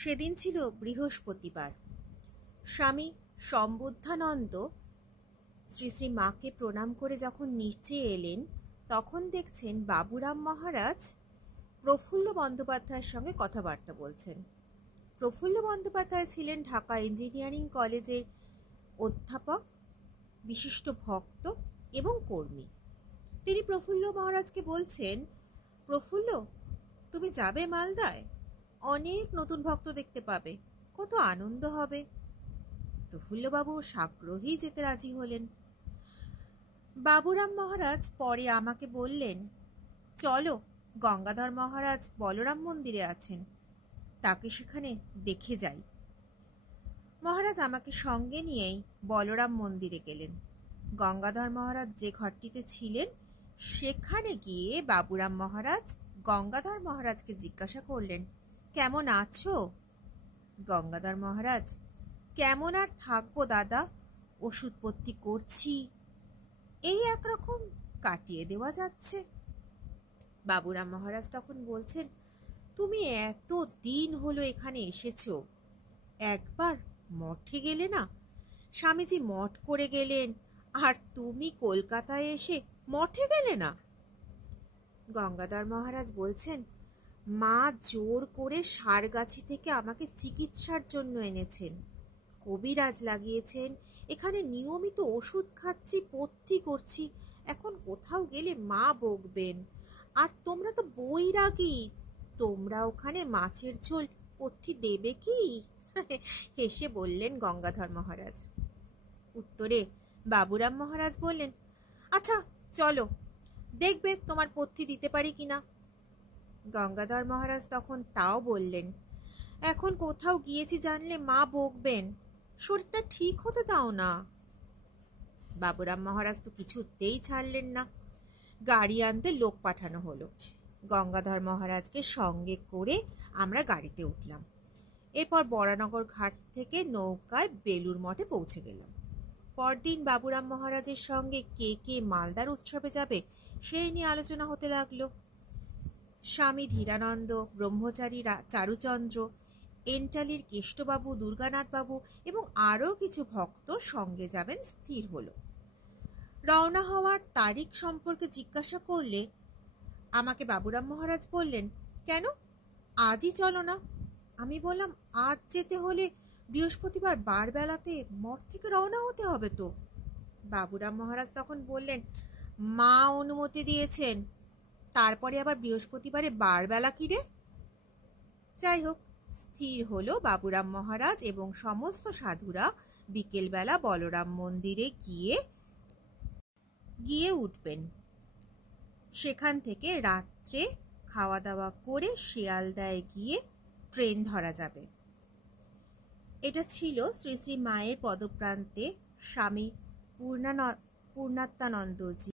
সেদিন ছিল বৃহস্পতিবার। স্বামী সম্বুদ্ধানন্দ শ্রী শ্রী মাকে প্রণাম করে যখন নিচে এলেন, তখন দেখছেন বাবুরাম মহারাজ প্রফুল্ল বন্দ্যোপাধ্যায়ের সঙ্গে কথাবার্তা বলছেন। প্রফুল্ল বন্দ্যোপাধ্যায় ছিলেন ঢাকা ইঞ্জিনিয়ারিং কলেজের অধ্যাপক, বিশিষ্ট ভক্ত এবং কর্মী। তিনি প্রফুল্ল মহারাজকে বলছেন, প্রফুল্ল, তুমি যাবে মালদায়, অনেক নতুন ভক্ত দেখতে পাবে, কত আনন্দ হবে। প্রফুল্লবাবু সাগ্রহেই যেতে রাজি হলেন। বাবুরাম মহারাজ পরে আমাকে বললেন, চলো, গঙ্গাধর মহারাজ বলরাম মন্দিরে আছেন, তাকে সেখানে দেখে যাই। মহারাজ আমাকে সঙ্গে নিয়েই বলরাম মন্দিরে গেলেন। গঙ্গাধর মহারাজ যে ঘরটিতে ছিলেন, সেখানে গিয়ে বাবুরাম মহারাজ গঙ্গাধর মহারাজকে জিজ্ঞাসা করলেন, কেমন আছো? গঙ্গাধর মহারাজ, কেমন আর থাকবো দাদা, ওষুধপত্তি করছি, এই একরকম কাটিয়ে দেওয়া যাচ্ছে। বাবুরাম মহারাজ তখন বলছেন, তুমি এত দিন হলো এখানে এসেছো, একবার মঠে গেলে না? স্বামীজি মঠ করে গেলেন, আর তুমি কলকাতায় এসে মঠে গেলে না? গঙ্গাধর মহারাজ বলছেন, মা জোর করে সারগাছি থেকে আমাকে চিকিৎসার জন্য এনেছেন, কবিরাজ লাগিয়েছেন, এখানে নিয়মিত ওষুধ খাচ্ছি, পথ্যি করছি, এখন কোথাও গেলে মা বকবেন, আর তোমরা তো বৈরাগী, তোমরা ওখানে মাছের ঝোল পথ্যি দেবে কি? হেসে বললেন গঙ্গাধর মহারাজ। উত্তরে বাবুরাম মহারাজ বললেন, আচ্ছা চলো, দেখবে তোমার পথ্যি দিতে পারি কিনা। গঙ্গাধর মহারাজ তখন তাও বললেন, এখন কোথাও গিয়েছি জানলে মা বকবেন, শরীরটা ঠিক হতে দাও না। বাবুরাম মহারাজ তো কিছুতেই ছাড়লেন না। গাড়ি আনতে লোক পাঠানো হলো। গঙ্গাধর মহারাজকে সঙ্গে করে আমরা গাড়িতে উঠলাম। এরপর বরানগর ঘাট থেকে নৌকায় বেলুর মঠে পৌঁছে গেলাম। পরদিন বাবুরাম মহারাজের সঙ্গে কে কে মালদার উৎসবে যাবে সেই নিয়ে আলোচনা হতে লাগলো। স্বামী ধীরানন্দ, ব্রহ্মচারী চারুচন্দ্র, এন্টালির কেষ্টবাবু, দুর্গানাথবাবু এবং আরও কিছু ভক্ত সঙ্গে যাবেন স্থির হলো। রওনা হওয়ার তারিখ সম্পর্কে জিজ্ঞাসা করলে আমাকে বাবুরাম মহারাজ বললেন, কেন আজই চলো না? আমি বললাম, আজ যেতে হলে বৃহস্পতিবার বারবেলাতে মঠ থেকে রওনা হতে হবে তো। বাবুরাম মহারাজ তখন বললেন, মা অনুমতি দিয়েছেন, তারপরে আবার বৃহস্পতিবারে বারবেলা কি রে? যাই হোক, স্থির হলো বাবুরাম মহারাজ এবং সমস্ত সাধুরা বিকেলবেলা বলরাম মন্দিরে গিয়ে উঠবেন। সেখান থেকে রাত্রে খাওয়া দাওয়া করে শিয়ালদায় গিয়ে ট্রেন ধরা যাবে। এটা ছিল শ্রী শ্রী মায়ের পদপ্রান্তে স্বামী পূর্ণাত্মানন্দজি